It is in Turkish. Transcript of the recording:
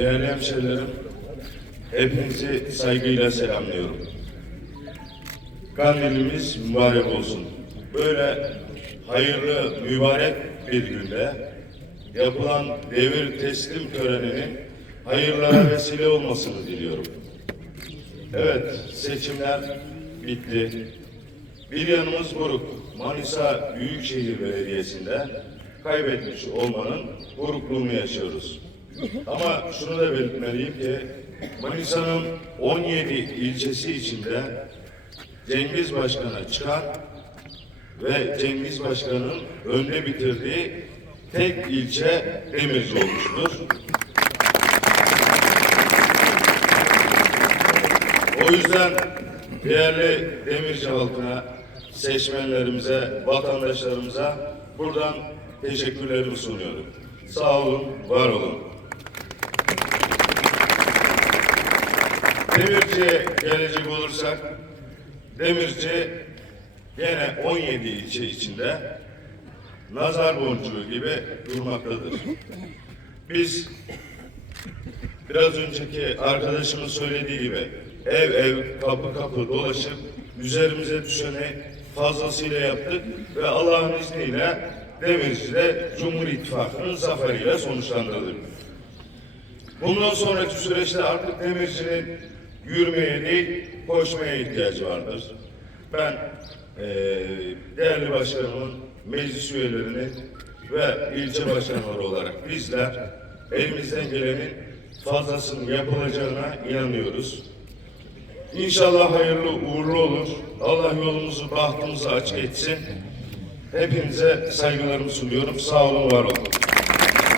hemşehrilerim, hepinizi saygıyla selamlıyorum. Kandilimiz mübarek olsun. Böyle hayırlı, mübarek bir günde yapılan devir teslim töreninin hayırlara vesile olmasını diliyorum. Evet, seçimler bitti. Bir yanımız buruk. Manisa Büyükşehir Belediyesi'nde kaybetmiş olmanın burukluğunu yaşıyoruz. Ama şunu da belirtmeliyim ki Manisa'nın 17 ilçesi içinde Cengiz Başkan'a çıkan ve Cengiz Başkan'ın önde bitirdiği tek ilçe Demirci olmuştur. O yüzden değerli Demirci halkına, seçmenlerimize, vatandaşlarımıza buradan teşekkürlerimi sunuyorum. Sağ olun, var olun. Demirci'ye gelecek olursak, Demirci gene 17 ilçe içinde nazar boncuğu gibi durmaktadır. Biz biraz önceki arkadaşımın söylediği gibi ev ev kapı kapı dolaşıp üzerimize düşeni fazlasıyla yaptık ve Allah'ın izniyle Demirci'de Cumhur İttifakı'nın zaferiyle sonuçlandırdık. Bundan sonraki süreçte artık Demirci'nin yürümeye değil koşmaya ihtiyacı vardır. Ben eee değerli başkanımın meclis üyelerini ve ilçe başkanları olarak bizler elimizden gelenin fazlasının yapılacağına inanıyoruz. İnşallah hayırlı uğurlu olur. Allah yolumuzu, bahtımızı açık etsin. Hepinize saygılarımı sunuyorum. Sağ olun, var olun.